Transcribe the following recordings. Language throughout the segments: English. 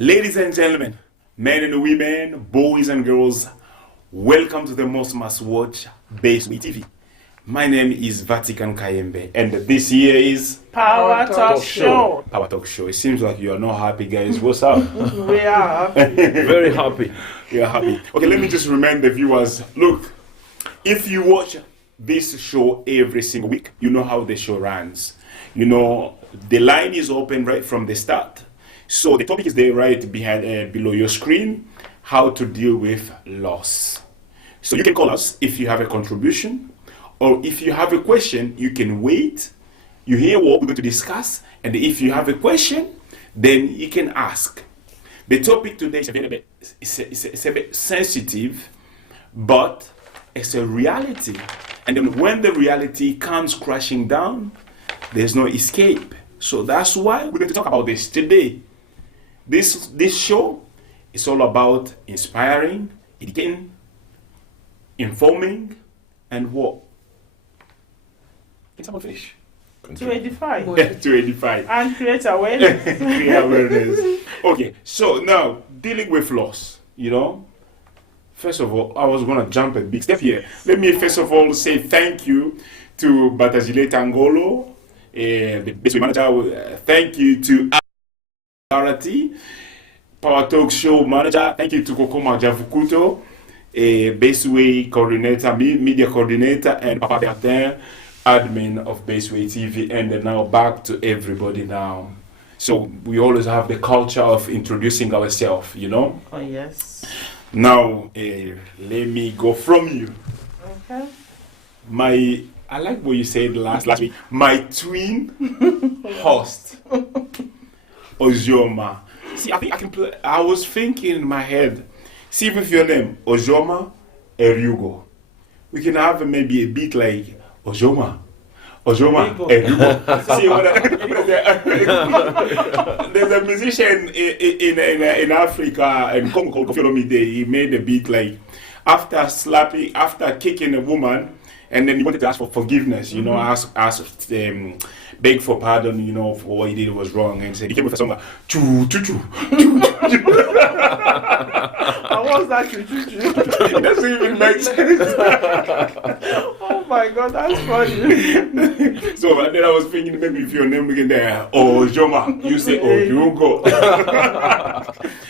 Ladies and gentlemen, men and women, boys and girls, welcome to the most must-watch Baseway TV. My name is Vatican Kayembe, and this year is Power Talk Show. Power Talk Show. It seems like you are not happy, guys. What's up? We are happy. Very happy. We are happy. Okay, let me just remind the viewers. Look, if you watch this show every single week, you know how the show runs. You know, the line is open right from the start. So the topic is there right behind, below your screen, how to deal with loss. So you can call us if you have a contribution, or if you have a question, you can wait. You hear what we're going to discuss, and if you have a question, then you can ask. The topic today is a bit sensitive, but it's a reality. And then when the reality comes crashing down, there's no escape. So that's why we're going to talk about this today. This show is all about inspiring, educating, informing, and what? Can someone finish? To edify. To edify. And create awareness. Create awareness. Okay, so now, dealing with loss, you know. First of all, I was going to jump a big step here. Let me first of all say thank you to Batagile Tangolo, the Baseway manager. Thank you to Arati, Power Talk Show manager. Thank you to Kokoma Javukuto, Baseway coordinator, media coordinator, and Papa Bertin, admin of Baseway TV. And now back to everybody now. So we always have the culture of introducing ourselves, you know. Oh, yes. Now, let me go from you. Okay. I like what you said last week. My twin host, Ojoma. See, I think I can play. I was thinking in my head, see with your name, Ojoma Erugo. We can have maybe a beat like Ojoma Erugo. See what there's a musician in Africa in Congo called Kofi Olomide. He made a beat like after kicking a woman, and then he wanted to ask for forgiveness, you know, beg for pardon, you know, for what he did was wrong, and said he came with a song like choo choo choo. And what's that choo choo choo? It doesn't even make sense. Oh my God, that's funny. So then I was thinking maybe if your name begin there, Ojoma, you say Ojugo.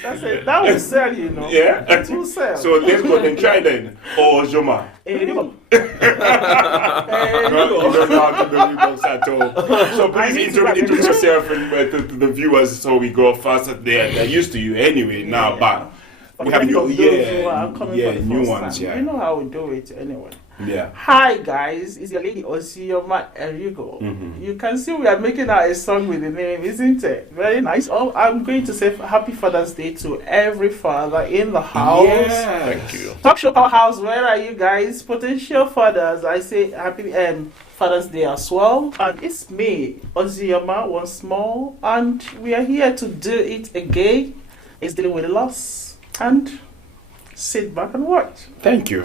That's it. That will sell, you know. Yeah. It will sell. So let's go and try then. Ojoma. Erugo. No, you don't know how to do remix at all. So please introduce yourself and, to the viewers so we go faster. They're used to you anyway now, but we have new, new ones. Yeah, you know how we do it anyway. Yeah. Hi guys, it's your lady Osioma Erigo. You can see we are making out a song with the name, isn't it? Very nice. Oh, I'm going to say Happy Father's Day to every father in the house. Yes. Thank you. Talk Show Powerhouse, where are you guys? Potential fathers, I say Happy Father's Day as well. And it's me, Osioma, once more, and we are here to do it again. It's dealing with loss and sit back and watch. Thank you.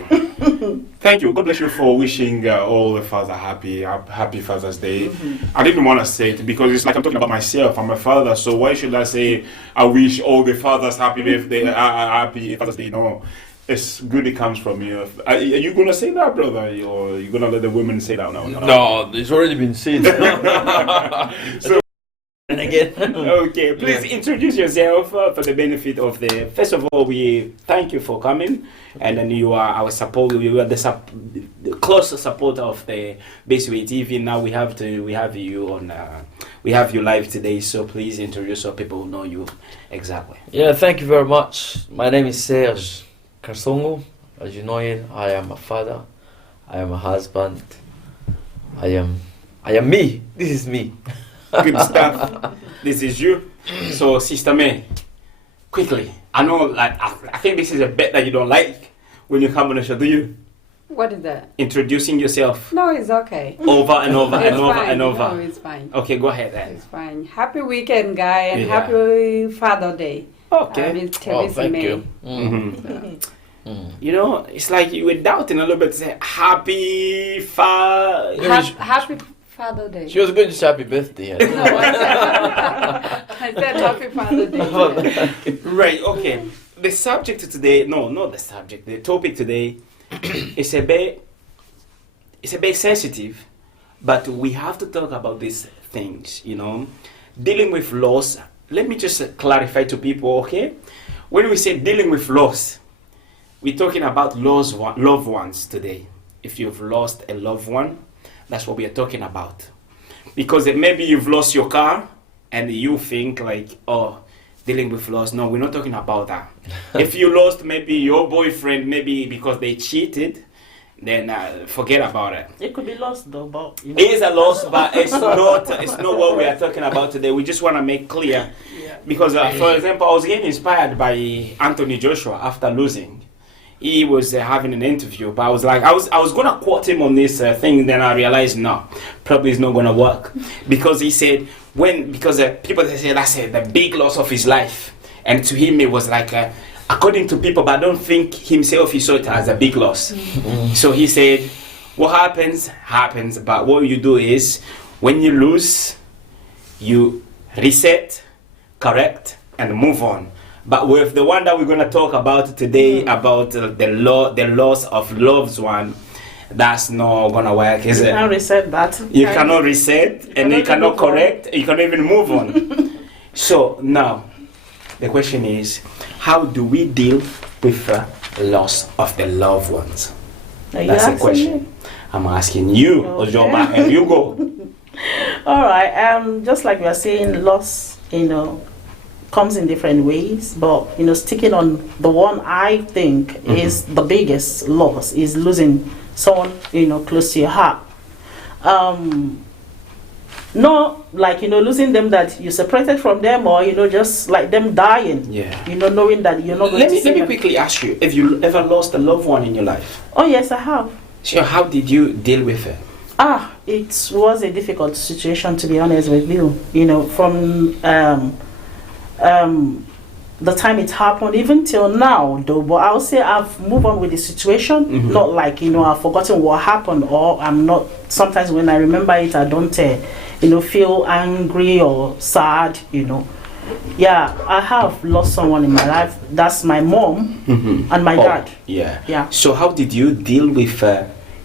Thank you. God bless you for wishing all the fathers happy Father's Day. I didn't want to say it because it's like I'm talking about myself. I'm a father, so why should I say I wish all the fathers happy birthday, happy Father's Day? No, it's good it comes from you. Are you going to say that, brother? Or are you going to let the women say that now? No, it's already been said. So, and again. Okay, please introduce yourself for the benefit of the. First of all, we thank you for coming, and then you are our support. You are the close supporter of the Baseway TV. Now we have you on. We have you live today, so please introduce so people know you exactly. Yeah, thank you very much. My name is Serge Karsongo. As you know it, I am a father. I am a husband. I am me. This is me. Good stuff. This is you. So, Sister May, quickly. I know, like, I think this is a bit that you don't like when you come on the show. Do you? What is that? Introducing yourself. No, it's okay. Over and over and It's over fine. and over. No, it's fine. Okay, go ahead then. It's fine. Happy weekend, guy, and Yeah. happy Father Day. Okay. Theresa May. you. You know, it's like you were doubting a little bit. Say happy Happy Father Day. She was going to say happy birthday. No, I I said happy Father Day. Right, okay. The subject today, no, not the subject. The topic today is a bit sensitive, but we have to talk about these things, you know. Dealing with loss. Let me just clarify to people, okay? When we say dealing with loss, we're talking about loved ones today. If you've lost a loved one, that's what we are talking about. Because maybe you've lost your car and you think like, oh, dealing with loss. No, we're not talking about that. If you lost maybe your boyfriend, maybe because they cheated, then forget about it. It could be lost though, but It is a loss, but it's not what we are talking about today. We just want to make clear. yeah. Because, for example, I was getting inspired by Anthony Joshua after losing. He was having an interview, but I was like, I was gonna quote him on this thing. Then I realized, no, probably it's not gonna work, because he said people they say that's the big loss of his life, and to him it was like, according to people, but I don't think himself he saw it as a big loss. So he said, what happens, but what you do is when you lose, you reset, correct, and move on. But with the one that we're going to talk about today, about the loss of loved one, that's not going to work, is You it? can't reset that. You cannot reset, and you cannot move on. correct, you cannot even move on. So now, the question is, how do we deal with the loss of the loved ones? Are you That's the asking question. me? I'm asking you, Okay. Ojoma, and you go. All right. Just like we are saying, loss, comes in different ways, but sticking on the one I think is the biggest loss is losing someone close to your heart. Not like losing them that you separated from them, or just like them dying. Yeah. Knowing that you're not going Let to me see them. quickly ask you, have you ever lost a loved one in your life? Oh yes, I have. So how did you deal with it? It was a difficult situation, to be honest with you. From the time it happened, even till now, though. But I'll say I've moved on with the situation. Not like I've forgotten what happened, or I'm not. Sometimes when I remember it, I don't feel angry or sad. Yeah, I have lost someone in my life. That's my mom and my dad. Yeah. Yeah. So how did you deal with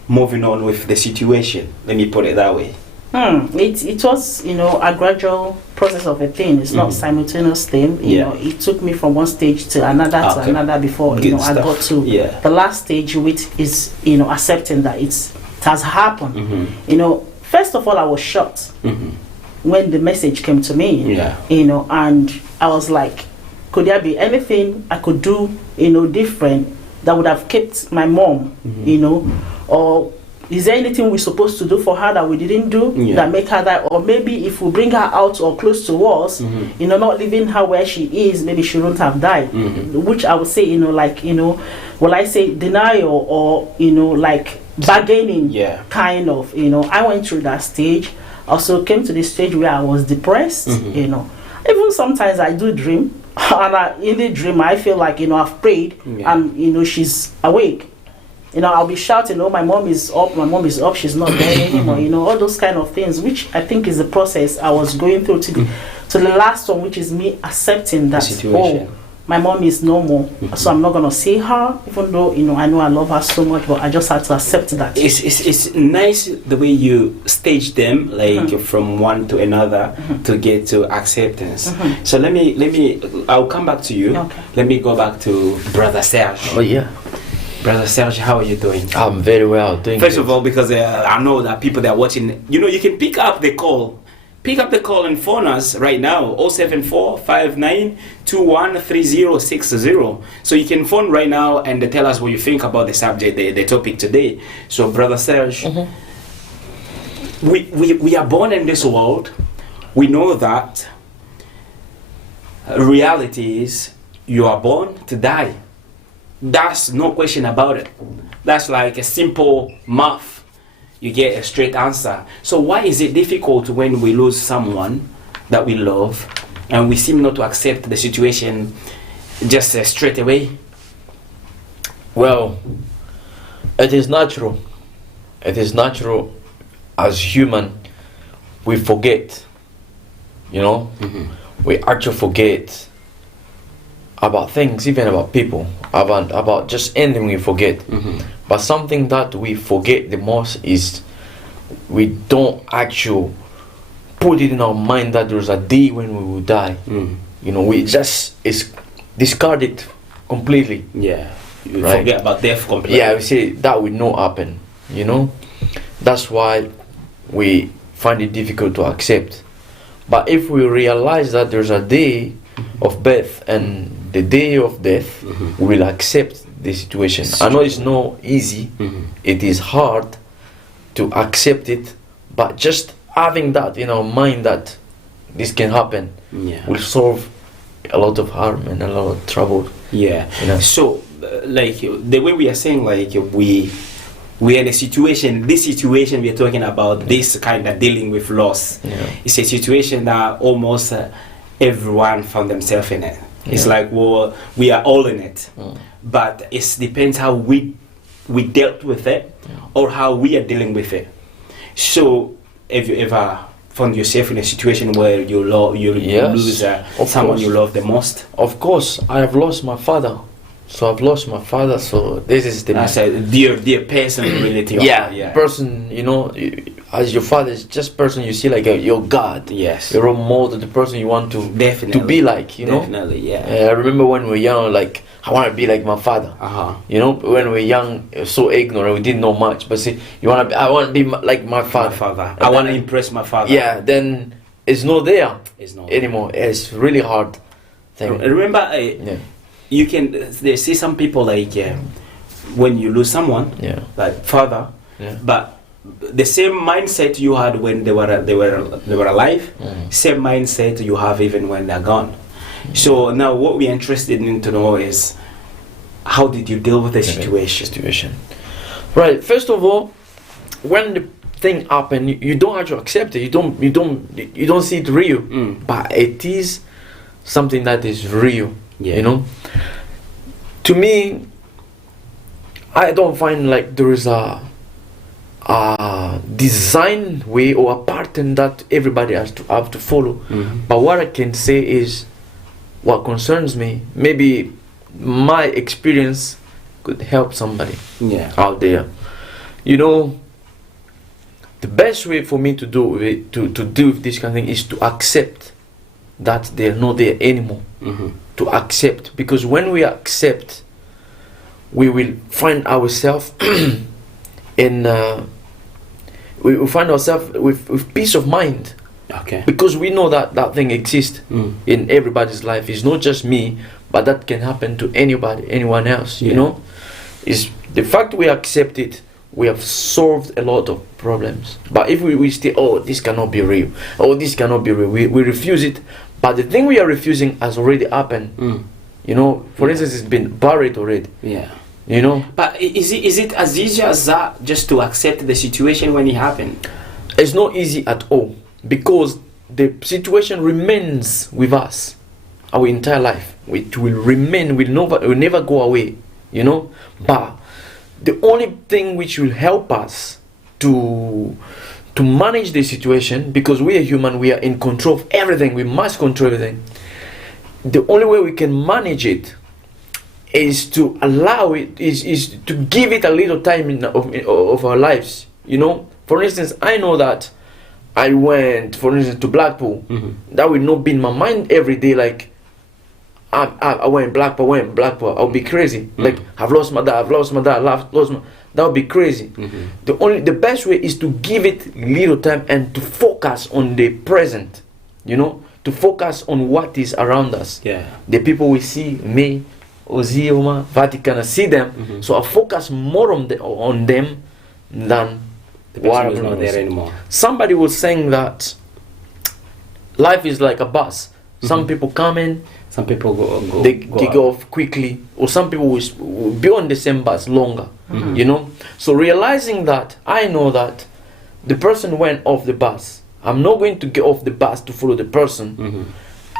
moving on with the situation? Let me put it that way. It was a gradual process of a thing. It's not simultaneous thing. It took me from one stage to another before Good I got stuff. to the last stage, which is accepting that it has happened. First of all, I was shocked when the message came to me. And I was like, could there be anything I could do different that would have kept my mom, or is there anything we're supposed to do for her that we didn't do that make her die? Or maybe if we bring her out or close to us, not leaving her where she is, maybe she wouldn't have died. Which I would say, will I say denial, or like bargaining, kind of. I went through that stage. Also came to the stage where I was depressed. Even sometimes I do dream, and in the dream I feel like I've prayed and she's awake. I'll be shouting, oh, my mom is up, she's not there anymore, all those kind of things, which I think is the process I was going through to the last one, which is me accepting that, my mom is no more, so I'm not going to see her, even though, I know I love her so much, but I just had to accept that. It's nice the way you stage them, like from one to another, to get to acceptance. So let me, I'll come back to you. Okay. Let me go back to Brother Serge. Oh yeah. Brother Serge, how are you doing? I'm very well. First of all, because I know that people that are watching, you can pick up the call. Pick up the call and phone us right now, 074-5921-3060. So you can phone right now and tell us what you think about the subject, the topic today. So Brother Serge, we are born in this world. We know that reality is you are born to die. That's no question about it. That's like a simple math. You get a straight answer. So why is it difficult when we lose someone that we love and we seem not to accept the situation just straight away? Well, it is natural. It is natural as human. We forget. we actually forget about things, even about people, about just anything we forget. But something that we forget the most is we don't actually put it in our mind that there's a day when we will die. You know, we just discard it completely. Yeah, you Right. forget about death completely. Yeah, we say that will not happen. You know, that's why we find it difficult to accept. But if we realize that there's a day of birth and the day of death, we will accept the situation. I know it's not easy. It is hard to accept it, but just having that in our mind that this can happen Yeah. will solve a lot of harm and a lot of trouble. Yeah. You know? So, like the way we are saying, like we are in a situation. This situation we are talking about, this kind of dealing with loss, it's a situation that almost everyone found themselves in it. It's like, well, we are all in it, but it depends how we dealt with it or how we are dealing with it. So, have you ever found yourself in a situation where you Yes, lose of someone course. you love the most? Of course, I have lost my father. So this is the That's a dear person really to your heart, person, you know, as your father is just person you see like your God. Yes. Your role model, the person you want to Definitely. be like, you know. Definitely, yeah. I remember when we were young, like I want to be like my father. You know, when we were young, so ignorant, we didn't know much. But see, I want to be like my father. I want to impress my father. Yeah, then it's not there It's not anymore. It's really hard thing. Remember, Yeah. you can they see some people like when you lose someone, like father, but the same mindset you had when they were alive, same mindset you have even when they're gone. So now what we're interested in to know is how did you deal with the situation? Right. First of all, when the thing happened, you don't actually accept it. You don't see it real, but it is something that is real. You know. To me, I don't find like there is a design way or a pattern that everybody has to have to follow. But what I can say is, what concerns me, maybe my experience could help somebody out there. You know, the best way for me to do it, to deal with this kind of thing is to accept that they're not there anymore. To accept, because when we accept, we will find ourselves in we will find ourselves with peace of mind. Because we know that that thing exists in everybody's life. It's not just me, but that can happen to anybody, anyone else. You know, is the fact we accept it, we have solved a lot of problems. But if we still, oh, this cannot be real, oh, this cannot be real, we refuse it. But the thing we are refusing has already happened. You know, for instance, it's been buried already. You know. But is it as easy as that, just to accept the situation when it happened? It's not easy at all, because the situation remains with us our entire life. It will remain, will never go away. You know. But the only thing which will help us to manage the situation, because we are human, we are in control of everything, we must control everything. The only way we can manage it is to allow it, is to give it a little time of our lives. You know, for instance, I know that I went, for instance, to Blackpool. That will not be in my mind every day, like I went Blackpool, I'll be crazy. Like, I've lost my dad, that would be crazy. The best way is to give it little time and to focus on the present. You know, to focus on what is around us. The people we see, me, Ozzy, Oma, Vatican, I see them. So I focus more on them than The person is not there anymore. Somebody was saying that life is like a bus. Some people come in, some people go off quickly, or some people will be on the same bus longer. You know, so realizing that, I know that the person went off the bus. I'm not going to get off the bus to follow the person,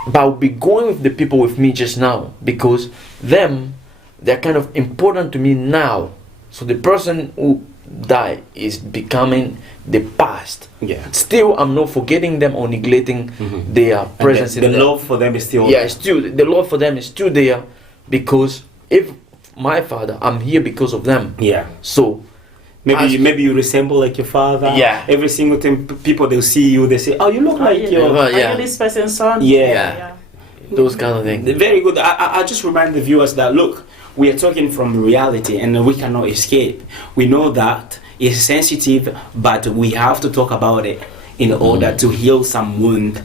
but I'll be going with the people with me just now, because they're kind of important to me now. So the person die is becoming the past. Yeah. Still, I'm not forgetting them or neglecting their presence The in their love for them is still yeah, still the love for them is still there, because if my father, I'm here because of them. Yeah. So maybe you resemble like your father. Yeah. Every single time people they'll see you, they say, "Oh, you look like your." know. Are Yeah. you this person's son? Yeah. those kind of things. Very good. I just remind the viewers that look, we are talking from reality and we cannot escape. We know that it's sensitive, but we have to talk about it in order to heal some wound.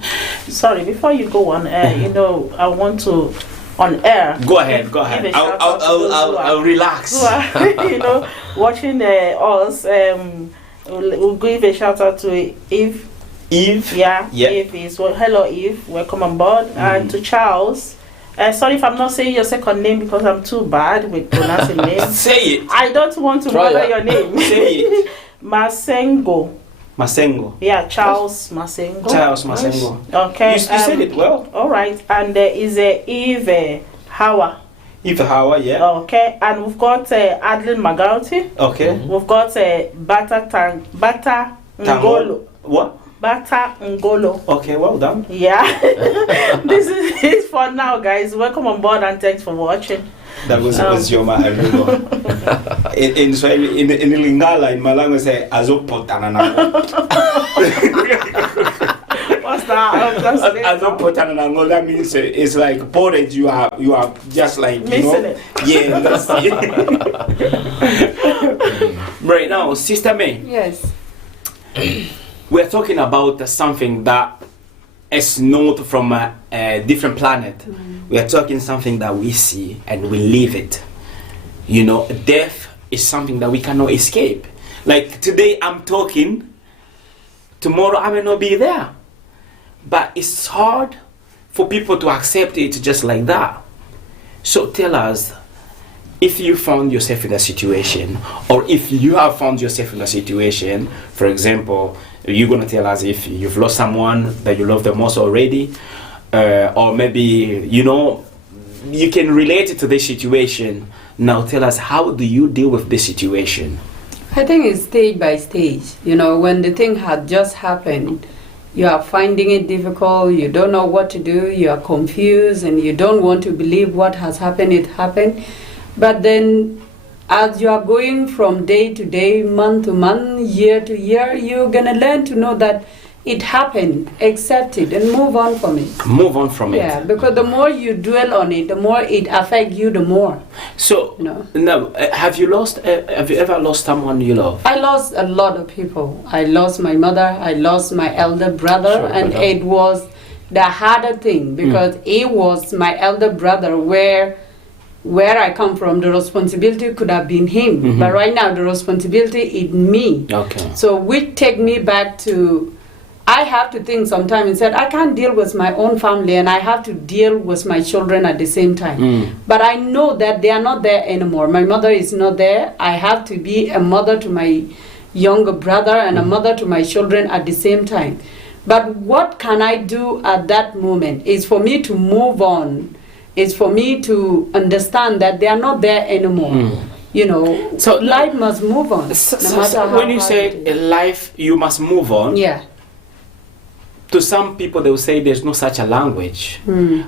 Sorry, before you go on air, you know, I want to on air. Go ahead. give a shout out to those who I'll relax. who are, you know, watching us. We'll give a shout out to Eve. Eve. Yeah. Yeah. Eve is well. Hello, Eve. Welcome on board. And to Charles. Sorry if I'm not saying your second name because I'm too bad with pronouncing names. Say it. I don't want to Try bother it. your name. Say it. Masengo. Masengo. Yeah, Charles Masengo. Charles Masengo. Okay. You said it well. All right. And there is Eve Hawa. Eve Hawa, yeah. Okay. And we've got Adeline Magalti. Okay. We've got Bata Ngolo. What? Bata Ngolo. Okay, well done. Yeah. This is it for now, guys. Welcome on board and thanks for watching. That was Yoma Arugo. In Swahili, in Lingala, in Malanga, say Azopotananango. What's that? Azopotananango, that means it's like porridge. You are just like, you Missing know. it. Yeah, that's it. Right now, Sister May, Yes. we're talking about something that is not from a different planet. We are talking something that we see and we live it. You know, death is something that we cannot escape. Like today I'm talking, tomorrow I may not be there. But it's hard for people to accept it just like that. So tell us, if you found yourself in a situation, or if you have found yourself in a situation, for example, you're going to tell us if you've lost someone that you love the most already, or maybe, you know, you can relate it to this situation. Now tell us, how do you deal with this situation? I think it's stage by stage. You know, when the thing had just happened, you are finding it difficult, you don't know what to do, you are confused, and you don't want to believe what has happened, it happened. But then, as you are going from day to day, month to month, year to year, you're going to learn to know that it happened, accept it, and move on from it. Move on from it. Yeah, because the more you dwell on it, the more it affects you, the more. So, No. now, have you ever lost someone you love? I lost a lot of people. I lost my mother, I lost my elder brother, Sure, and brother. it was the harder thing because it was my elder brother where I come from, the responsibility could have been him. But right now, the responsibility is me. Okay. So which take me back to, I have to think sometimes and said, I can't deal with my own family and I have to deal with my children at the same time. But I know that they are not there anymore. My mother is not there. I have to be a mother to my younger brother and a mother to my children at the same time. But what can I do at that moment is for me to move on. It's for me to understand that they are not there anymore. You know, So life must move on. So no matter how when you hard say it is. life, you must move on. Yeah. To some people, they will say there's no such a language.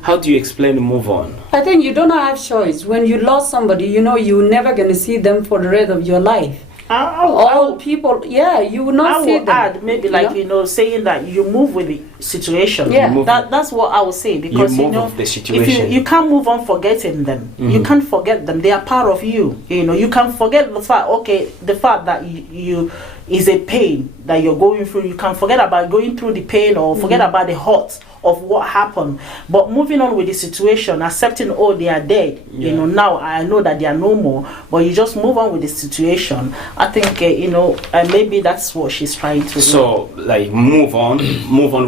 How do you explain move on? I think you don't have choice. When you lost somebody, you know you're never going to see them for the rest of your life. All people, yeah, you will not I see will them. add maybe like you know saying that you move with the situation. Yeah. That's what I would say because You you move know with the if situation. you can't move on forgetting them. You can't forget them. They are part of you. You know you can forget the fact that you is a pain that you're going through. You can forget about going through the pain or forget about the hurt of what happened. But moving on with the situation, accepting they are dead. You know now I know that they are no more. But you just move on with the situation. I think maybe that's what she's trying to do. So, like, move on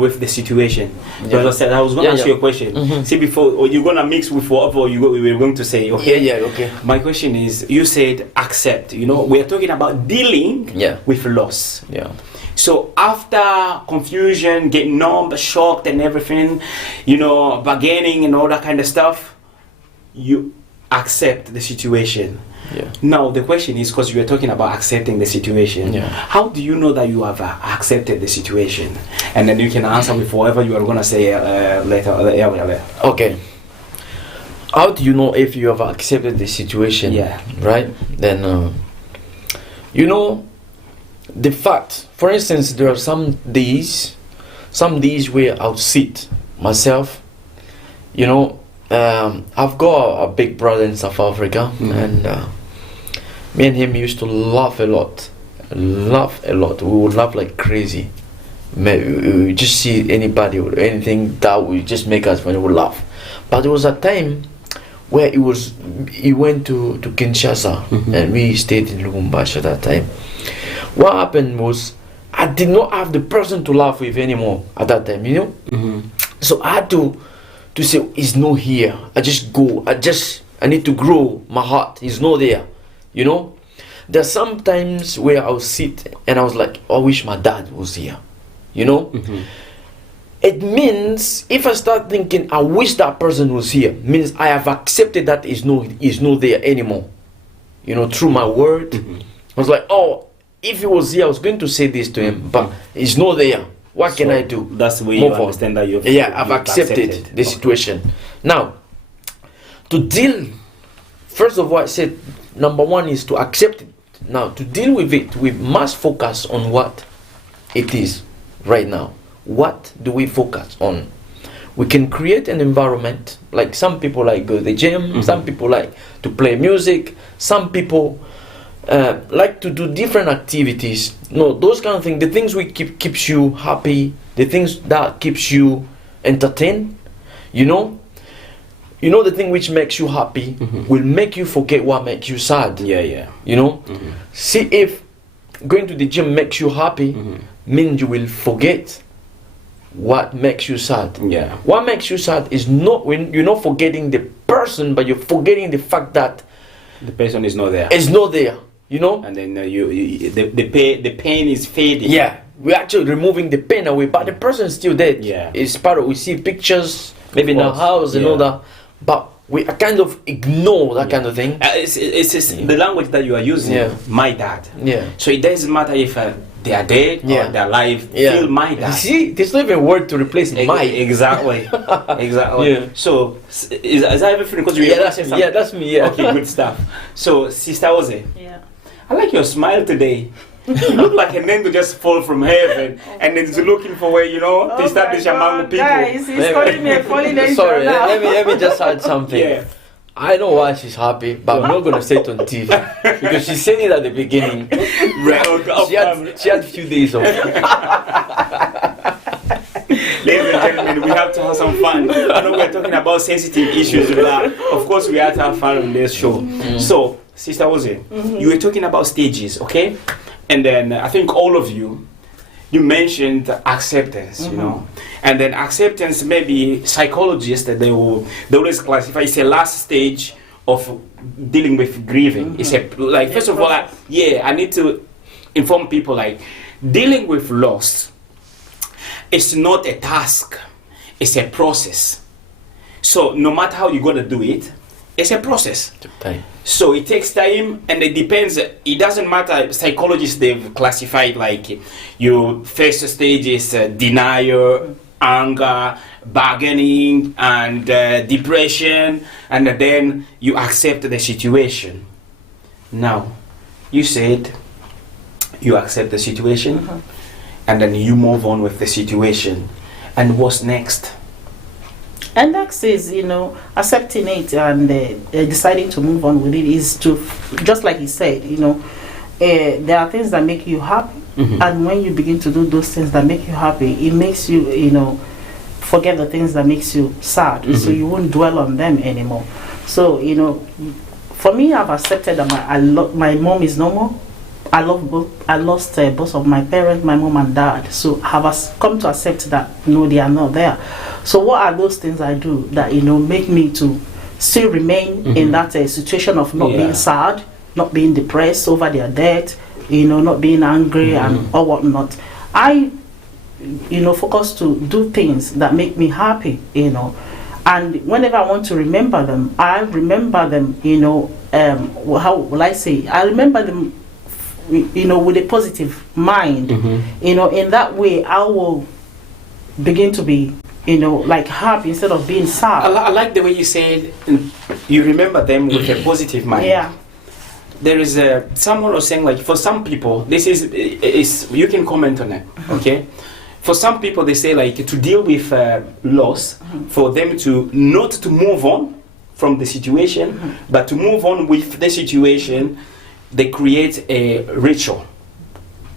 with the situation. Because I said I was going to ask you a question. See, before, or you're going to mix with whatever we were going to say. Okay? Yeah, okay. My question is, you said accept. You know, we are talking about dealing with loss. Yeah. So after confusion, getting numb, shocked and everything, you know, bargaining and all that kind of stuff, you accept the situation. Yeah. Now the question is, because you were talking about accepting the situation. Yeah. How do you know that you have accepted the situation? And then you can answer with whatever you are gonna say later. Okay. How do you know if you have accepted the situation? Yeah. Right? Then, you know, the fact, for instance, there are some days where I'll sit myself, you know, I've got a big brother in South Africa, and me and him used to laugh a lot. We would laugh like crazy. We just see anybody or anything that would just make us when we would laugh. But there was a time where he went to Kinshasa, and we stayed in Lubumbashi at that time. What happened was, I did not have the person to laugh with anymore at that time, you know. So I had to say, he's not here. I need to grow my heart. He's not there, you know. There's some times where I'll sit and I was like, I wish my dad was here, you know. It means if I start thinking, I wish that person was here, means I have accepted that he's not there anymore, you know, through my word. I was like, oh, if he was here, I was going to say this to him, but he's not there. What can I do? That's the way you understand that you've I've accepted the situation. Now, to deal, first of all, I said, number one is to accept it. Now, to deal with it, we must focus on what it is right now. What do we focus on? We can create an environment, like some people like go to the gym, some people like to play music, some people like to do different activities. No, those kind of things, the things we keeps you happy, the things that keeps you entertained, you know the thing which makes you happy will make you forget what makes you sad. You know, see if going to the gym makes you happy, means you will forget what makes you sad. What makes you sad is not when you're not forgetting the person, but you're forgetting the fact that the person is not there. It's not there. You know, and then the pain is fading. We're actually removing the pain away, but the person is still dead. It's part of, we see pictures maybe in our house and all that, but we kind of ignore that kind of thing. It's the language that you are using. My dad. So it doesn't matter if they are dead or they're alive. Feel my dad. See, there's not even a word to replace my. Exactly. So is that everything? Because that's me. Okay, good stuff. So Sister Oze. I like your smile today. You look like an angel just fall from heaven and then looking for where, to establish among the people. Guys, he's calling me a fallen angel. Sorry, now. let me just add something. I know why she's happy, but I'm not going to say it on TV because she said it at the beginning. She had a few days off. Ladies and gentlemen, we have to have some fun. I know we're talking about sensitive issues, but of course we have to have fun on this show. So, Sister Oze, you were talking about stages, okay? And then I think all of you mentioned acceptance, and then acceptance, maybe psychologists, they always classify it's a last stage of dealing with grieving. It's first of all, I need to inform people, like, dealing with loss, it's not a task, it's a process. So no matter how you're gonna do it, it's a process. So it takes time, and it depends. It doesn't matter. Psychologists, they've classified like your first stage is denial, anger, bargaining, and depression, and then you accept the situation. Now, you said you accept the situation, and then you move on with the situation. And what's next? And next is, accepting it and deciding to move on with it is to, just like he said, there are things that make you happy. And when you begin to do those things that make you happy, it makes you, forget the things that makes you sad. So you won't dwell on them anymore. So, for me, I've accepted that my mom is no more. I lost both of my parents, my mom and dad. So have come to accept that no, they are not there. So what are those things I do that make me to still remain in that situation of not being sad, not being depressed over their death, not being angry and or whatnot. I focus to do things that make me happy. And whenever I want to remember them, I remember them, how will I say? I remember them, with a positive mind. In that way, I will begin to be, like happy instead of being sad. I like the way you said you remember them with a positive mind. Yeah. There is someone was saying, like, for some people, this is you can comment on it, okay? For some people, they say, like, to deal with loss, for them to not to move on from the situation, but to move on with the situation, they create a ritual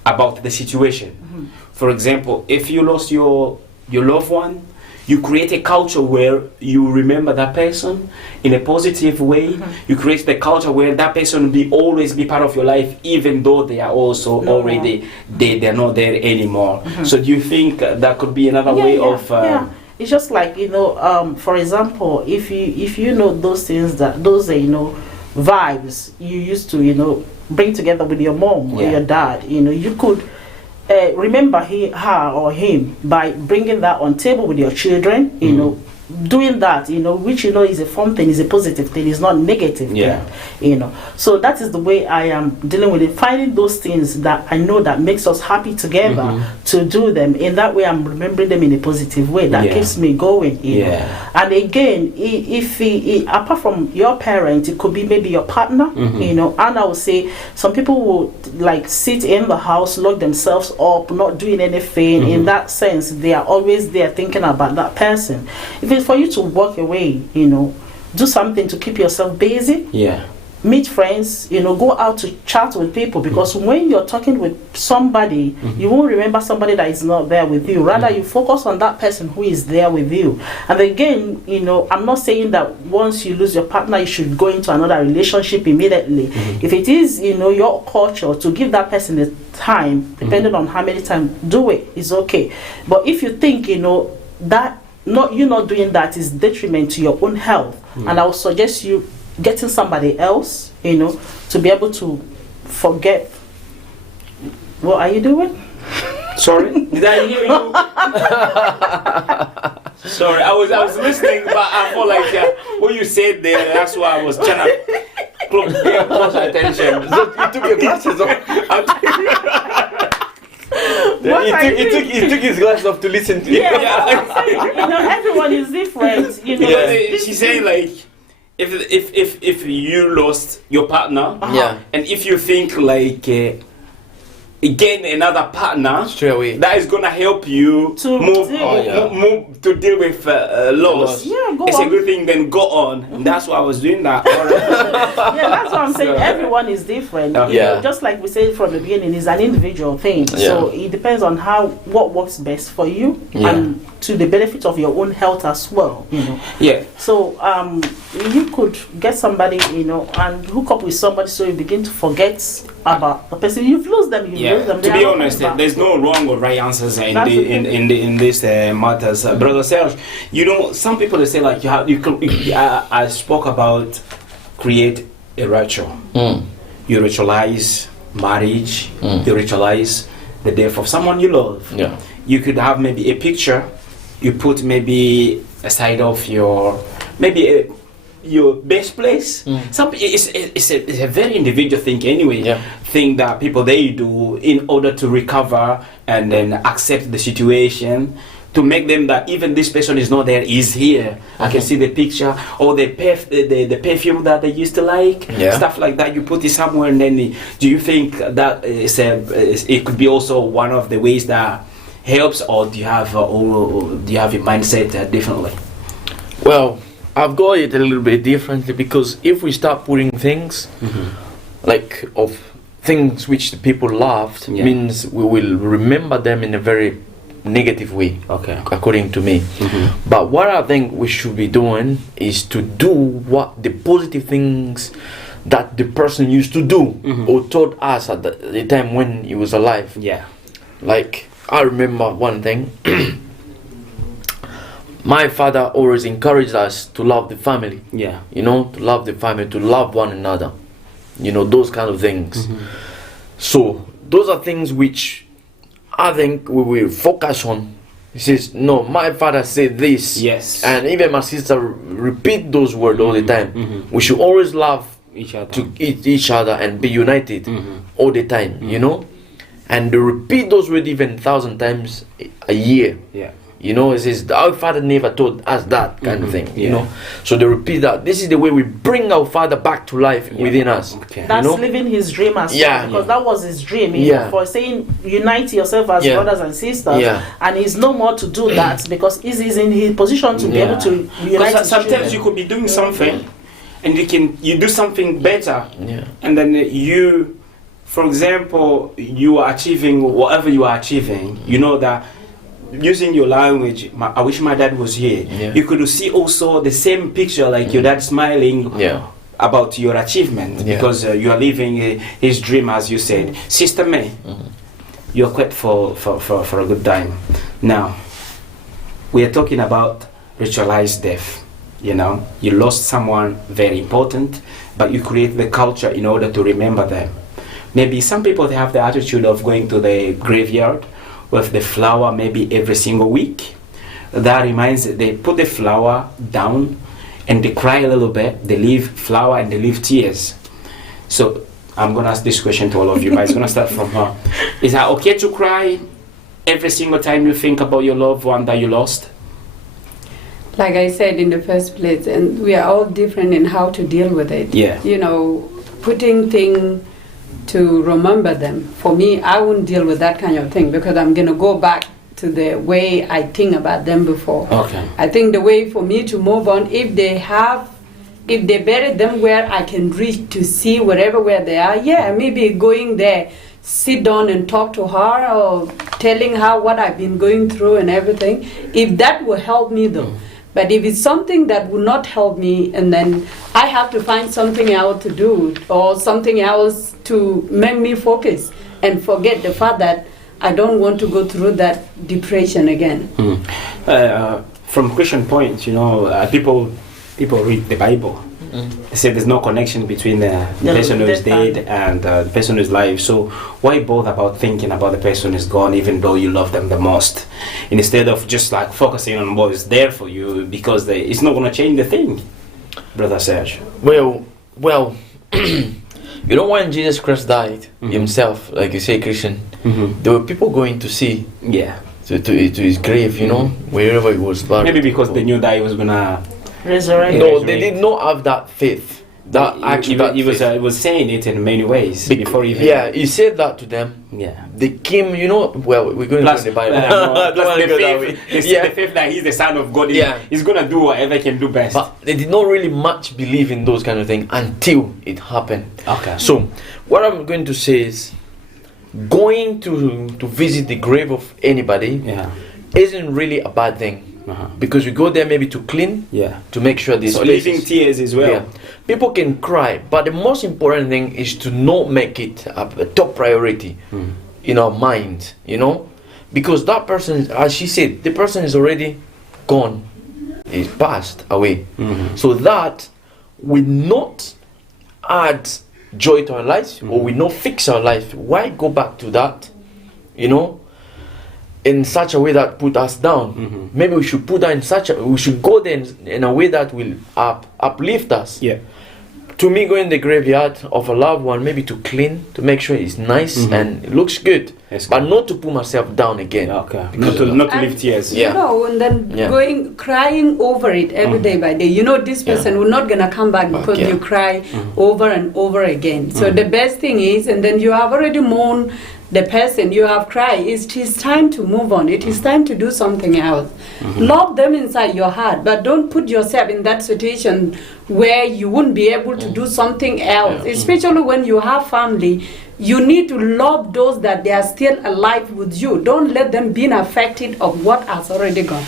about the situation. For example, if you lost your loved one, you create a culture where you remember that person in a positive way. You create the culture where that person will always be part of your life, even though they are also already they're not there anymore. So do you think that could be another way of? It's just like, for example, if you know those things, that those vibes you used to bring together with your mom or your dad, you could remember her or him by bringing that on table with your children, doing that, which is a fun thing, is a positive thing, is not negative thing, so that is the way I am dealing with it, finding those things that I know that makes us happy together to do them. In that way, I'm remembering them in a positive way that keeps me going, and again, if apart from your parent, it could be maybe your partner, and I would say some people would like sit in the house, lock themselves up, not doing anything. In that sense, they are always there thinking about that person. If it's for you to walk away, do something to keep yourself busy. Meet friends, go out to chat with people, because when you're talking with somebody, you won't remember somebody that is not there with you. Rather, you focus on that person who is there with you. And again, I'm not saying that once you lose your partner, you should go into another relationship immediately. If it is, your culture to give that person the time, depending on how many times, do it. It's okay. But if you think, that you not doing that is detriment to your own health, and I would suggest you getting somebody else, to be able to forget. What are you doing? Sorry, did I hear you? Sorry, I was listening, but I felt like what you said there. That's why I was trying to pay close attention. So you took your glasses off. He took his glasses off to listen to you. Everyone is different. She's saying, like, if you lost your partner, and if you think like gain another partner straight away, that is gonna help you to move to deal with loss. It's a good thing. Then go on. And that's why I was doing that. That's what I'm saying. Everyone is different. Just like we said from the beginning, it's an individual thing. So it depends on what works best for you and to the benefit of your own health as well. So you could get somebody, and hook up with somebody, so you begin to forget about the person. You've lost them. To be honest, there's no wrong or right answers in this matters, brother Serge. Some people they say, like, I spoke about create a ritual. You ritualize marriage. You ritualize the death of someone you love. You could have maybe a picture. You put maybe a side of your best place. It's a very individual thing anyway. Thing that people they do in order to recover and then accept the situation, to make them that even this person is not there, is here. I can see the picture or the perfume that they used to like, stuff like that. You put it somewhere, and then do you think that it could be also one of the ways that helps, or do you have your mindset differently? Well, I've got it a little bit differently, because if we start putting things like of things which the people loved, means we will remember them in a very negative way, according to me. But what I think we should be doing is to do what the positive things that the person used to do or taught us at the time when he was alive. Like, I remember one thing. My father always encouraged us to love the family. To love the family, to love one another. Those kind of things. So those are things which I think we will focus on He says, no, my father said this. Yes. And even my sister repeat those words all the time. We should always love Each other. to each other and be united all the time, you know. And they repeat those words even 1,000 times a year. Yeah. You know, it says our father never taught us that kind of thing. You know, so they repeat that. This is the way we bring our father back to life within us. Okay. That's you know? living his dream as well, because that was his dream. For saying unite yourself as brothers and sisters, and he's no more to do that because he's in his position to be able to unite. His sometimes children. you could be doing something, and you do something better, and then you, for example, you are achieving whatever you are achieving. You know that. Using your language, I wish my dad was here. You could see also the same picture, like your dad smiling about your achievement because you are living his dream, as you said. Sister May, you're quite for a good time. Now, we are talking about ritualized death. You know, you lost someone very important, but you create the culture in order to remember them. Maybe some people, they have the attitude of going to the graveyard with the flower maybe every single week. That reminds, they put the flower down and they cry a little bit, they leave flower and they leave tears. So I'm gonna ask this question to all of you, but it's gonna start from her. Is that okay to cry every single time you think about your loved one that you lost? Like I said in the first place, and we are all different in how to deal with it. You know, putting things to remember them. For me, I wouldn't deal with that kind of thing because I'm going to go back to the way I think about them before. I think the way for me to move on, if they buried them where I can reach to see wherever where they are, maybe going there, sit down and talk to her or telling her what I've been going through and everything, if that will help me though. But if it's something that will not help me, and then I have to find something else to do or something else to make me focus and forget the fact that I don't want to go through that depression again. From Christian point, you know, people read the Bible. They say there's no connection between the person who is dead and the person who is alive. So why bother about thinking about the person who is gone, even though you love them the most, instead of just like focusing on what is there for you, because it's not going to change the thing, Brother Serge. Well, you know, when Jesus Christ died himself, like you say, Christian, there were people going to see to his grave, you know, wherever he was buried. Maybe because they knew that he was going to resurrect. No, they did not have that faith. That actually, he was saying it in many ways before even. Yeah, he said that to them. Yeah, they came. You know, well, we're going to the Bible. The faith that he's the Son of God. He's gonna do whatever he can do best. But they did not really much believe in those kind of things until it happened. Okay. So, what I'm going to say is, going to visit the grave of anybody isn't really a bad thing. Because we go there maybe to clean, to make sure this. So leaving tears as well. People can cry, but the most important thing is to not make it a top priority in our mind, you know, because that person, as she said, the person is already gone, is passed away. So that will not add joy to our lives, or will not fix our life. Why go back to that, you know? In such a way that put us down. Maybe we should put that we should go there in a way that will uplift us. To me, go in the graveyard of a loved one, maybe to clean, to make sure it's nice and it looks good, but not to put myself down again. Not to leave tears. You know, and then crying over it every day by day. You know, this person will not gonna come back because you cry over and over again. So the best thing is, and then you have already mourned the person, you have cried, it is time to move on. It is time to do something else. Love them inside your heart, but don't put yourself in that situation where you wouldn't be able to do something else. Especially when you have family, you need to love those that they are still alive with you. Don't let them be affected of what has already gone.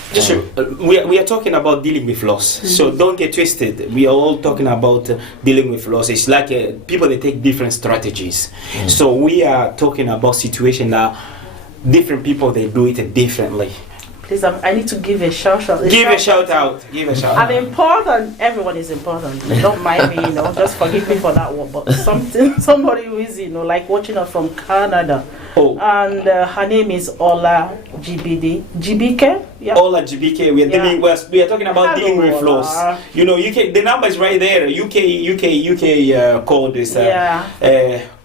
We are talking about dealing with loss, so don't get twisted. We are all talking about dealing with loss. It's like people, they take different strategies. So we are talking about situation that different people, they do it differently. Please, I need to give a shout out. Give a shout out. Give a shout out. I'm important. Everyone is important. Don't mind me, just forgive me for that one. But somebody who is, like watching us from Canada. Oh. And her name is Ola GBK. Yeah. Ola GBK. We are talking about dealing with loss. UK. The number is right there. UK code is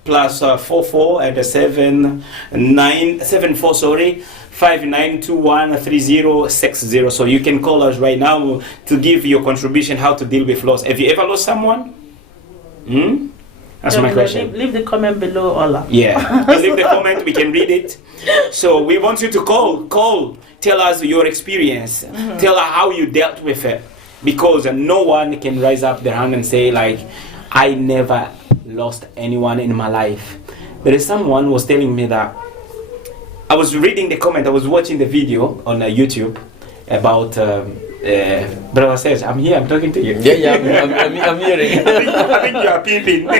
plus 44 and 7974. Sorry. 59213060. So you can call us right now to give your contribution how to deal with loss. Have you ever lost someone? That's my question. Leave the comment below, Ola. Yeah, leave the comment. We can read it. So we want you to call. Tell us your experience. Tell us how you dealt with it, because no one can raise up their hand and say like, I never lost anyone in my life. There is someone who was telling me that. I was reading the comment, I was watching the video on YouTube about Brother says, I'm here, I'm talking to you. Yeah, I'm hearing. I think you are peeping. No, I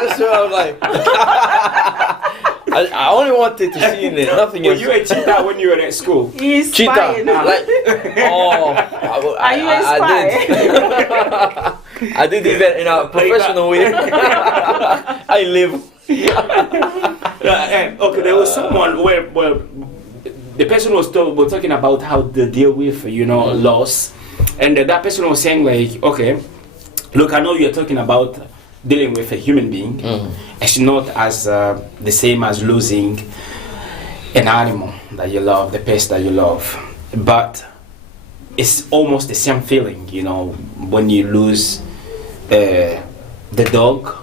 was like, I only wanted to see it, nothing else. Were you a cheetah when you were at school? He's Cheetah, spying. like, Are you a spy? I did it in a professional way. I live. Okay, there was someone where the person was talking about how to deal with loss, and that person was saying like, okay, look, I know you're talking about dealing with a human being. It's not as the same as losing an animal that you love, the pet that you love, but it's almost the same feeling, when you lose the dog.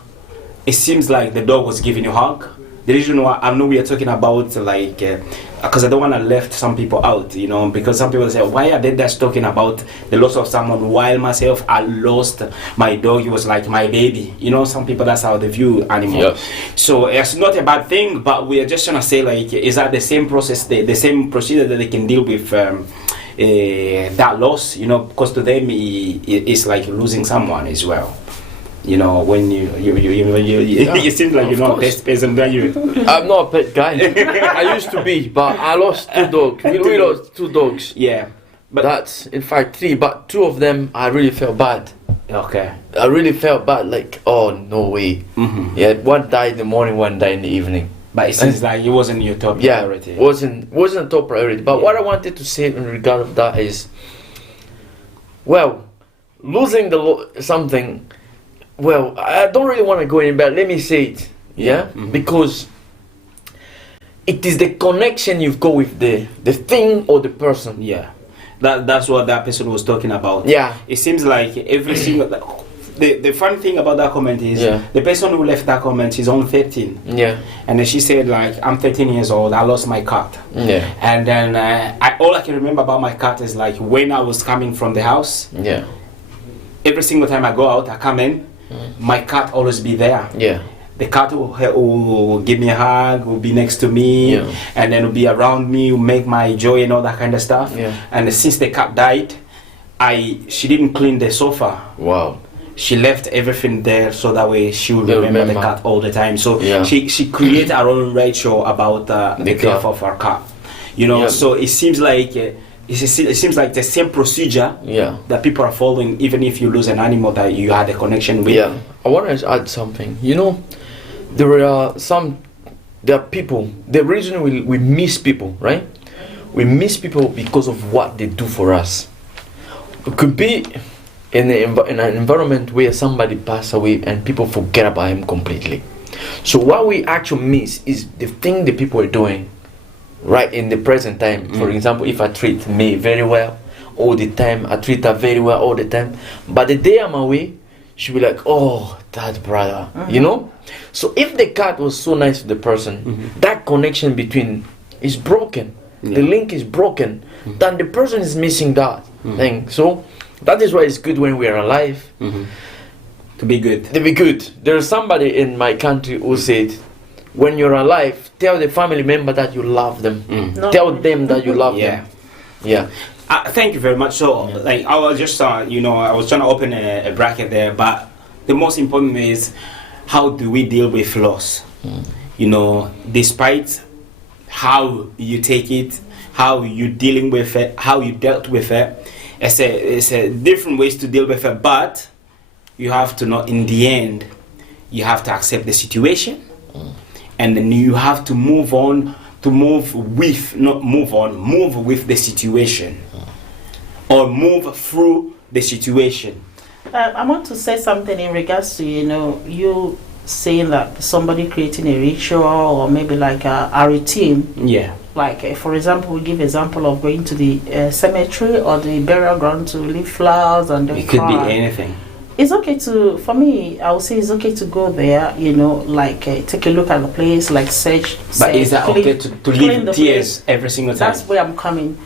It seems like the dog was giving you a hug. The reason why I know we are talking about like, because I don't want to left some people out, because some people say, why are they just talking about the loss of someone while myself, I lost my dog, he was like my baby. Some people, that's how they view animals. Yes. So it's not a bad thing, but we are just trying to say like, is that the same process, the same procedure that they can deal with that loss, because to them it's like losing someone as well. When you seem like you're not a pet person, don't you? I'm not a pet guy. I used to be, but I lost 2 dogs. We lost 2 dogs. Yeah. But that's in fact 3, but 2 of them I really felt bad. Okay. I really felt bad, like, oh no way. Yeah, one died in the morning, one died in the evening. But it seems like it wasn't your top priority. wasn't a top priority. But what I wanted to say in regard of that is, well, losing something. Well, I don't really want to go in, but let me say it, because it is the connection you've got with the thing or the person. Yeah, that's what that person was talking about. Yeah, it seems like every single. The funny thing about that comment is the person who left that comment, she's only 13. Yeah, and then she said like, I'm 13 years old, I lost my cat. Yeah, and then all I can remember about my cat is like when I was coming from the house. Yeah, every single time I go out, I come in. My cat always be there. Yeah, the cat will give me a hug, will be next to me, and then will be around me, will make my joy and all that kind of stuff. Yeah. And since the cat died, she didn't clean the sofa. Wow. She left everything there so that way she will remember the cat all the time. So she created her own radio about the care of her cat. So it seems like. It seems like the same procedure that people are following, even if you lose an animal that you had a connection with. Yeah, I want to add something. There are people. The reason we miss people, right? We miss people because of what they do for us. It could be in an environment where somebody passed away and people forget about him completely. So what we actually miss is the thing the people are doing right in the present time. For example, if I treat me very well all the time, I treat her very well all the time, but the day I'm away, she'll be like, oh, that brother, So if the cat was so nice to the person, that connection between is broken. The link is broken. Then the person is missing that thing. So that is why it's good when we are alive. To be good. There's somebody in my country who said, when you're alive, tell the family member that you love them. Tell them that you love them. Yeah. Thank you very much. So, like, I was just, I was trying to open a bracket there, but the most important is how do we deal with loss? Despite how you take it, how you dealing with it, how you dealt with it. It's a different ways to deal with it, but you have to know in the end, you have to accept the situation, and then you have to move on, move with the situation, or move through the situation. I want to say something in regards to, you saying that somebody creating a ritual or maybe like a routine. Yeah. Like, for example, we give example of going to the cemetery or the burial ground to leave flowers and then It could be cry. anything. It's okay to, for me, I would say it's okay to go there, like take a look at the place, like search. But is that clean- okay to clean leave the tears place. every single time? That's where I'm coming.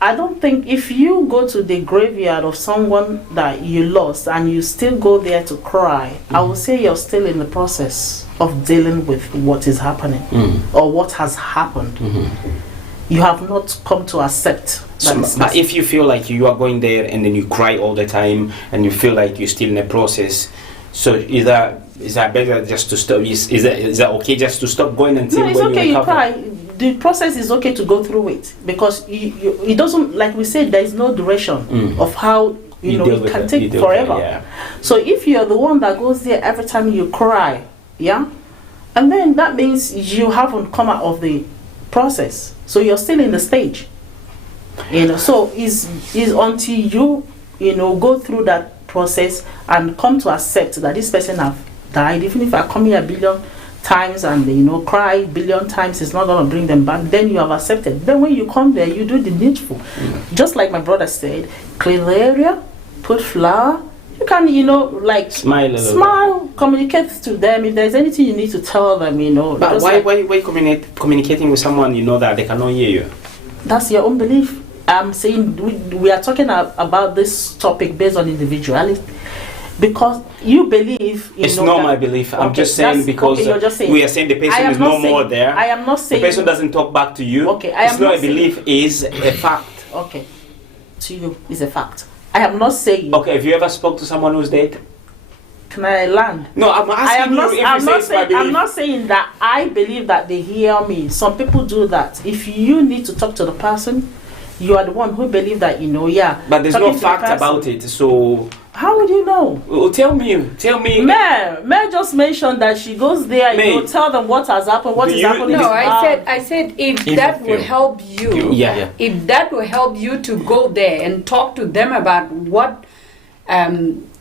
I don't think if you go to the graveyard of someone that you lost and you still go there to cry, I would say you're still in the process of dealing with what is happening or what has happened. You have not come to accept that. But if you feel like you are going there and then you cry all the time and you feel like you're still in the process, so is that better just to stop? Is that okay just to stop going until No, it's when okay. you You recover? cry. The process is okay to go through it because it doesn't, like we said, there is no duration of how You deal it with can it. take You deal with it, forever. yeah. So if you're the one that goes there every time you cry, yeah, and then that means you haven't come out of the process. So you're still in the stage. So is until you go through that process and come to accept that this person have died, even if I come here a billion times and cry a billion times, it's not going to bring them back, then you have accepted. Then when you come there, you do the needful. Just like my brother said, clean the area, put flour. You can like Smile a little smile, communicate to them. If there's anything you need to tell them, But just why like- communicating with someone that they cannot hear you? that's your own belief. I'm saying we are talking about this topic based on individuality, because you believe. It's not my belief. I'm Okay, just saying that's- because okay, you're just saying. we are saying the I person am is not no more saying- there. I am not The saying. person doesn't talk back to you. Okay, I it's am not not a belief. Is a fact. Okay, to you is a fact. I am not saying. Okay, have you ever spoke to someone who's dead? Can I land? No, I'm asking I am not. you if I'm you say not it's my saying. belief. I'm not saying that I believe that they hear me. Some people do that. If you need to talk to the person, you are the one who believe that yeah. But there's talking no to the fact person. about it. So How would you know? tell me. Mare just mentioned that she goes there, May, tell them what has happened, what do is you- happening. No, Ah. I said if If that you will feel. help you, Yeah. if that will help you to go there and talk to them about what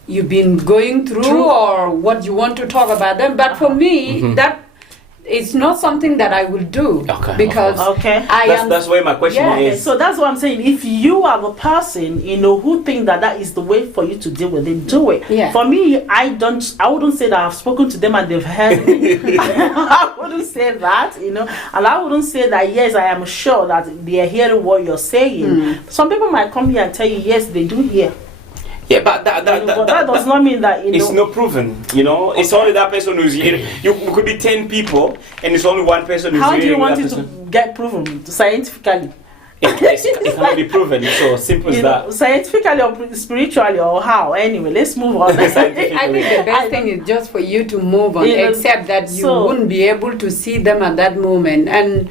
you've been going through True. or what you want to talk about them. But for me, that it's not something that I will do Okay, of because Okay. That's where my question Yeah. Okay, is. so that's what I'm saying. If you are the person, who think that is the way for you to deal with it, do it. Yeah. For me, I wouldn't say that I've spoken to them and they've heard me. I wouldn't say that, and I wouldn't say that, yes, I am sure that they are hearing what you're saying. Some people might come here and tell you, yes, they do hear. Yeah, but that does not mean that, it's not proven, It's only that person who's hearing. You could be 10 people, and it's only one person who's How hearing. do you want that it to person. get proven scientifically? It cannot be proven. It's so simple as that. Scientifically or spiritually or how? Anyway, let's move on. I think the best thing is just for you to move on, except that you wouldn't be able to see them at that moment, and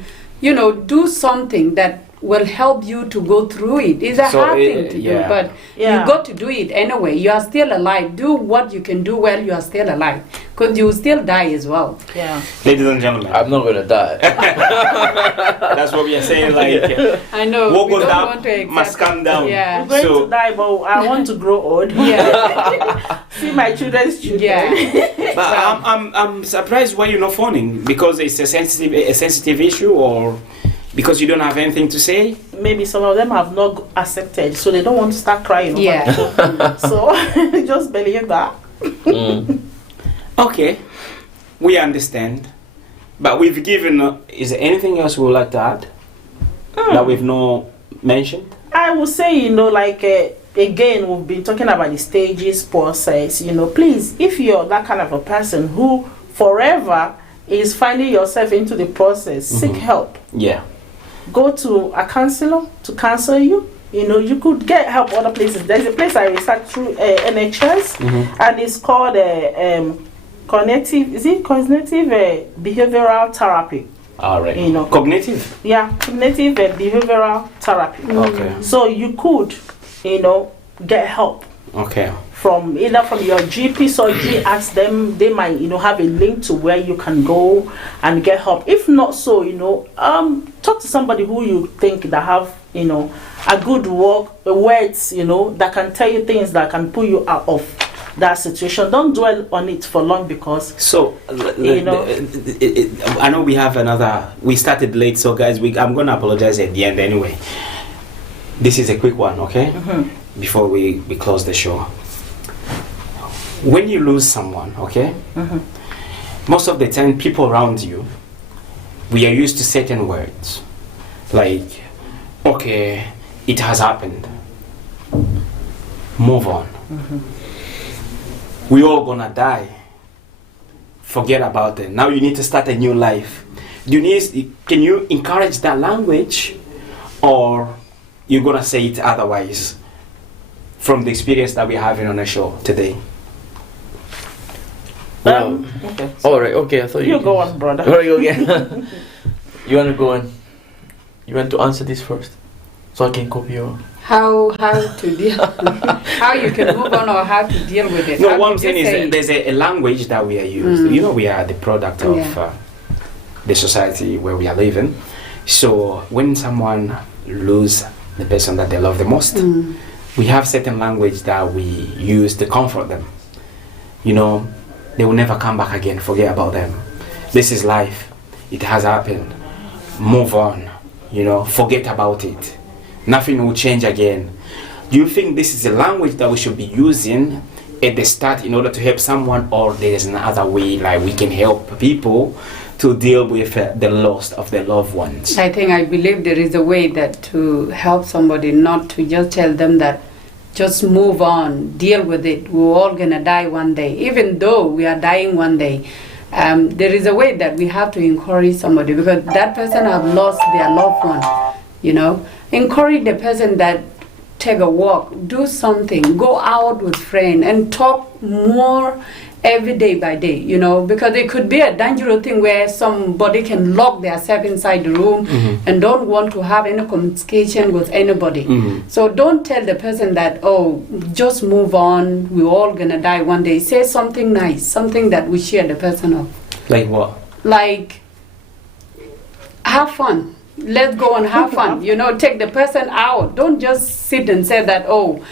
do something that will help you to go through it. It's a hard thing to do, but you got to do it anyway. You are still alive. Do what you can do while you are still alive, because you will still die as well. Yeah. Ladies and gentlemen, I'm not gonna die. that's what we are saying. Like, I know. what we goes don't up want to must accept- come down. Yeah. I'm going So- to die, but I want to grow old. Yeah. See my children's children. Yeah. But I'm surprised why you're not phoning, because it's a sensitive issue, or because you don't have anything to say. Maybe some of them have not accepted, so they don't want to start crying. over Yeah. it. So just believe that. Okay, we understand, but we've given. Is there anything else we would like to add that we've not mentioned? I would say, again, we've been talking about the stages, process. Please, if you're that kind of a person who forever is finding yourself into the process, seek help. Yeah. Go to a counselor to counsel you. You could get help other places. There's a place I researched through NHS, and it's called cognitive behavioral therapy. All right. You know. Cognitive. Yeah, cognitive and behavioral therapy. Okay. So you could, you know, get help Okay. from either from your GP surgery. Ask them, they might, you know, have a link to where you can go and get help. If not so, you know, talk to somebody who you think that have, you know, a good words, you know, that can tell you things that can pull you out of that situation. Don't dwell on it for long, because So, you know, I know we have another. We started late, so guys, I'm gonna apologize at the end anyway. This is a quick one, okay? Before we close the show. When you lose someone, okay? Most of the time, people around you, we are used to certain words, like, okay, it has happened. Move on. We all gonna die. Forget about it. Now you need to start a new life. Can you encourage that language, or you're gonna say it otherwise from the experience that we're having on the show today? Well, okay. all right. Okay, I thought You go on, brother. All right, okay. You want to go on? You want to answer this first, so I can copy you. How to deal, how you can move on or how to deal with it. No, How what I'm could you saying say is there's a language that we are used. You know, we are the product of Yeah. the society where we are living. So when someone lose the person that they love the most, we have certain language that we use to comfort them. You know, they will never come back again. Forget about them. This is life. It has happened. Move on. You know, forget about it. Nothing will change again. Do you think this is a language that we should be using at the start in order to help someone, or there is another way like we can help people to deal with the loss of their loved ones? I believe there is a way that to help somebody, not to just tell them that just move on, deal with it. We're all gonna die one day. Even though we are dying one day, there is a way that we have to encourage somebody, because that person have lost their loved one. You know, encourage the person that take a walk, do something, go out with friends and talk more every day by day, you know, because it could be a dangerous thing where somebody can lock themselves inside the room and don't want to have any communication with anybody. So don't tell the person that, oh, just move on, we're all gonna die one day. Say something nice, something that we cheer the person up. Like what? Like, have fun. Let's go and have fun. You know, take the person out. Don't just sit and say that, oh,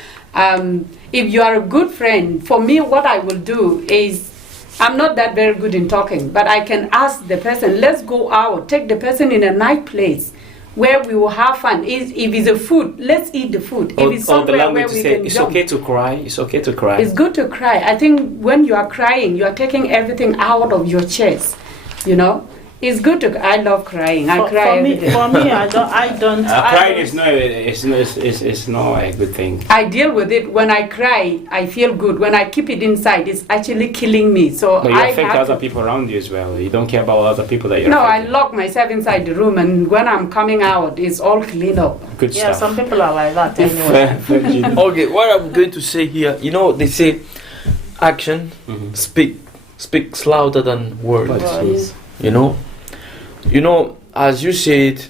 if you are a good friend, for me, what I will do is, I'm not that very good in talking, but I can ask the person, let's go out, take the person in a nice place where we will have fun. If it's a food, let's eat the food. If it's the somewhere where language to we say can it's jump. okay to cry. It's okay to cry. It's good to cry. I think when you are crying, you are taking everything out of your chest, you know. It's good to. I love crying. I cry every day. For me, I don't. Crying is not. It's not a good thing. I deal with it. When I cry, I feel good. When I keep it inside, it's actually killing me. So But you I affect have other to, people around you as well. You don't care about other people that you're No, I affecting. lock myself inside the room, and when I'm coming out, it's all clean up. Good Yeah, stuff. some people are like that anyway. Virgin. Okay, what I'm going to say here, you know, they say action speaks louder than words. Words. You know, as you said,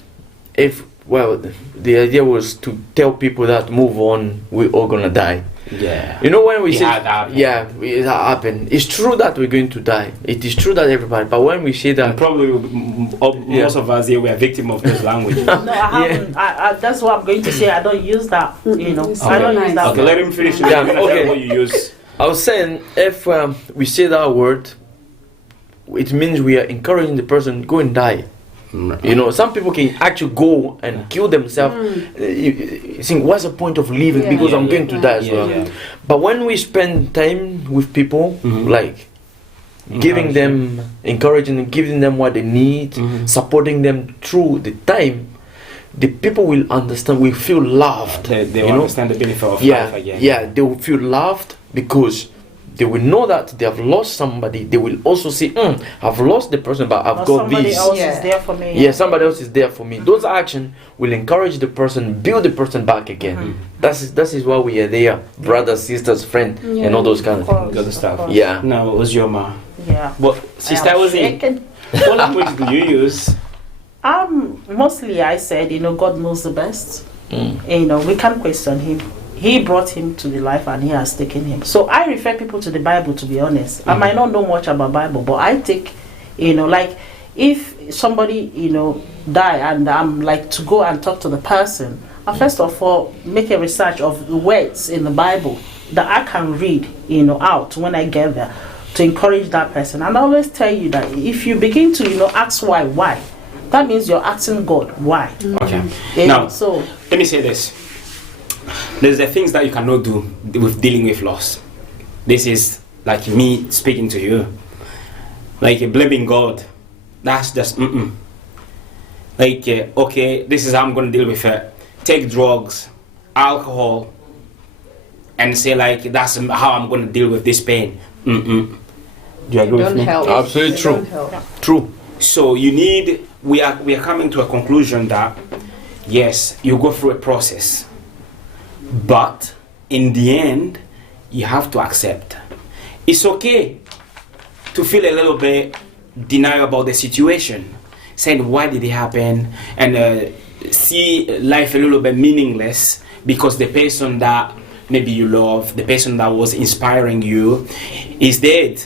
the idea was to tell people that move on, we're all gonna die. Yeah. You know, when we It say, had happened. yeah, it happened. It's true that we're going to die. It is true that everybody. But when we say And that, probably most of us here were victim of this language. No, I haven't. I, that's what I'm going to say. I don't use that. You know, It's I don't very use nice. that. Okay, let him finish. Yeah, You're gonna tell okay. what you use. I was saying, if we say that word, it means we are encouraging the person go and die. You know, some people can actually go and kill themselves. You think, what's the point of living? Yeah. Because I'm Yeah, going to die as well. yeah. But when we spend time with people, like giving them, encouraging them, giving them what they need, supporting them through the time, the people will understand, will feel loved. They you will know? understand the benefit of Yeah, life again. yeah, they will feel loved because they will know that they have lost somebody. They will also say, I've lost the person, but I've Or got somebody this. else Yeah. is there for me. Yeah, somebody else is there for me. Those actions will encourage the person, build the person back again. That is why we are there, brothers, sisters, friends, and all those kind of things. Good stuff. Yeah. Now, Uzioma. Yeah. What, sister, I am was it? shaking. What language do you use Mostly I said, God knows the best. We can't question him. He brought him to the life and he has taken him. So I refer people to the Bible, to be honest. I might not know much about Bible, but I take, like if somebody, die and I'm like to go and talk to the person, I first of all make a research of the words in the Bible that I can read, out when I get there to encourage that person. And I always tell you that if you begin to, ask why, that means you're asking God why. Okay. Now, so let me say this. There's the things that you cannot do with dealing with loss. This is like me speaking to you. Like blaming God. That's just Like, okay, this is how I'm going to deal with it. Take drugs, alcohol, and say like, that's how I'm going to deal with this pain. Do you agree with me? Help. Absolutely true. True. So we are coming to a conclusion that, yes, you go through a process. But in the end, you have to accept. It's okay to feel a little bit denial about the situation, saying why did it happen, and see life a little bit meaningless because the person that maybe you love, the person that was inspiring you, is dead.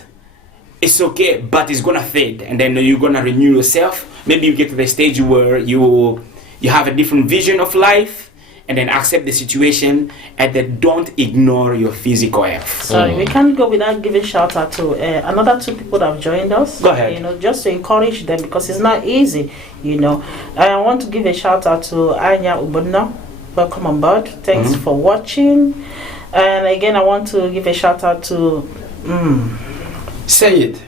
It's okay, but it's gonna fade, and then you're gonna renew yourself. Maybe you get to the stage where you have a different vision of life. And then accept the situation, and then don't ignore your physical health. Sorry, we can't go without giving shout out to another 2 people that have joined us. Go ahead. Just to encourage them because it's not easy. I want to give a shout out to Anya Ubunna. Welcome on board. Thanks for watching. And again, I want to give a shout out to. Say it.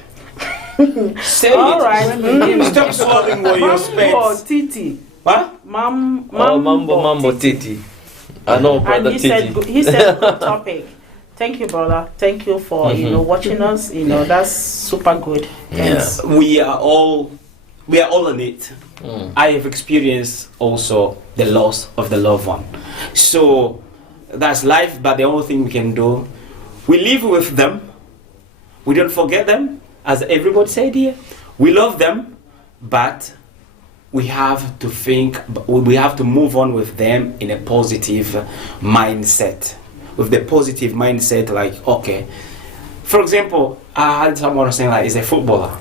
Say All it. right. Stop swallowing what you're spent. Titi. What? Mambo Titi. I know, brother and Titi. he said good topic. Thank you, brother. Thank you for watching us. That's super good. Thanks. We are all in it. I have experienced also the loss of the loved one. So that's life. But the only thing we can do, we live with them. We don't forget them, as everybody said here. We love them, but we have to think, we have to move on with them in a positive mindset. With the positive mindset, like, okay. For example, I had someone saying like, is a footballer.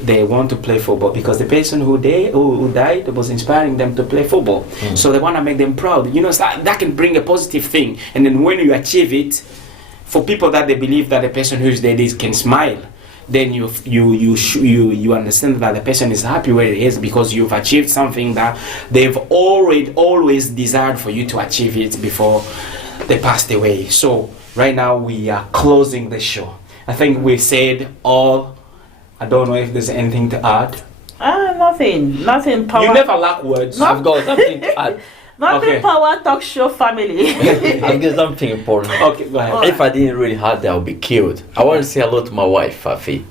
They want to play football because the person who died was inspiring them to play football. So they want to make them proud. So that can bring a positive thing. And then when you achieve it, for people that they believe that the person who's dead can smile, then you understand that the person is happy where it is because you've achieved something that they've always desired for you to achieve it before they passed away. So right now we are closing the show. I think we said all. I don't know if there's anything to add. Nothing. Power. You never lack words. I've got something to add. Nothing. Power talk show family. I've got something important. Okay, go ahead. If I didn't really have that, I would be killed. I want to say hello to my wife, Fafi.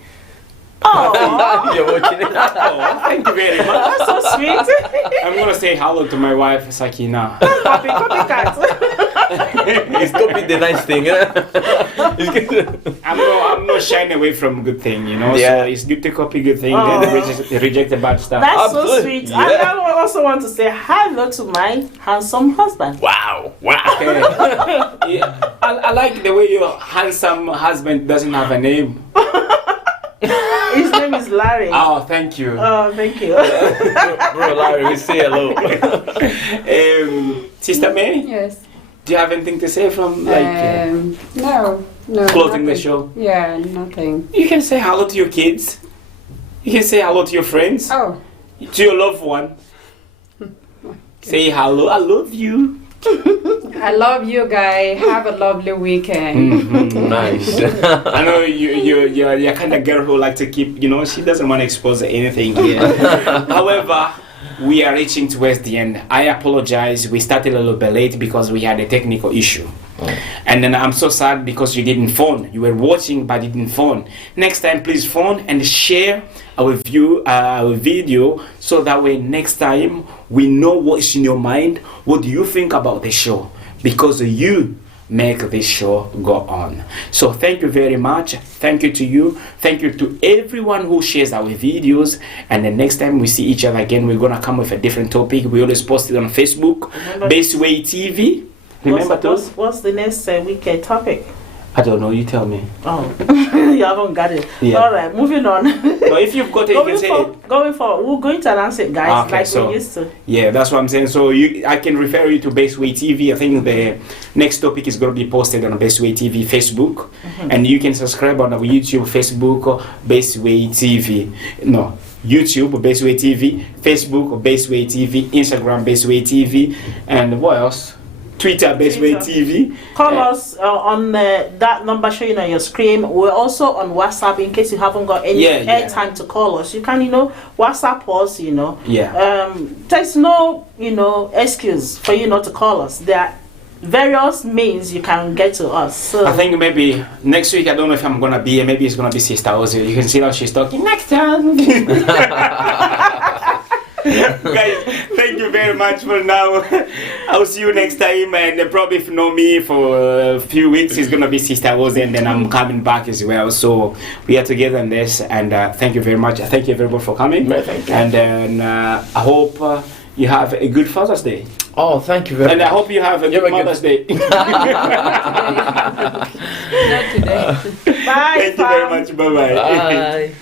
Oh, You're watching it. Oh, thank you very much. that's so sweet. I'm gonna say hello to my wife, Sakina. Copycat. He's copied the nice thing. I'm not shying away from good thing, Yeah. So it's good to copy good thing and reject the bad stuff. That's Absolutely. so sweet. Yeah. And I also want to say hello to my handsome husband. Wow. Okay. Yeah. I like the way your handsome husband doesn't have a name. His name is Larry. Oh, thank you. Oh, thank you. Bro, Larry, we say hello. Sister May, Yes. do you have anything to say from No. closing the nothing. show? Yeah, nothing. You can say hello to your kids. You can say hello to your friends. Oh. To your loved one. Say hello. I love you. I love you guys. Have a lovely weekend. Nice. I know you're kind of girl who like to keep, she doesn't want to expose anything here. However, we are reaching towards the end. I apologize. We started a little bit late because we had a technical issue. And then I'm so sad because you didn't phone. You were watching but didn't phone. Next time, please phone and share our video so that way next time we know what is in your mind. What do you think about the show? Because you make this show go on. So thank you very much. Thank you to you. Thank you to everyone who shares our videos. And the next time we see each other again, we're gonna come with a different topic. We always post it on Facebook, Best Way TV. Remember what's the next weekend topic? I don't know, you tell me. Oh, you haven't got it. Yeah. All right, moving on. No, if you've got it, you can say it. Going forward, we're going to announce it, guys, Okay, like so, we used to. Yeah, that's what I'm saying. So I can refer you to Best Way TV. I think the next topic is going to be posted on Best Way TV Facebook. And you can subscribe on our YouTube, Facebook, Best Way TV. No. YouTube, Best Way TV, Facebook, Best Way TV, Instagram, Best Way TV, and what else? Twitter, Best Way TV. Call us on that number showing on your screen. We're also on WhatsApp in case you haven't got any airtime to call us. You can, WhatsApp us, There's no, excuse for you not to call us. There are various means you can get to us. So I think maybe next week, I don't know if I'm going to be here. Maybe it's going to be Sister Ozzy. You can see how she's talking. Next time. Guys, thank you very much for now. I'll see you next time, and probably if you know me for a few weeks, it's gonna be Sister Ozzy, and then I'm coming back as well. So we are together in this, and thank you very much. Thank you everyone for coming. Thank you. And then I hope you have a good Father's Day. Oh, thank you very much. And I hope you have a good Mother's Day. Not today. Bye. Thank you very much. Bye-bye. Bye.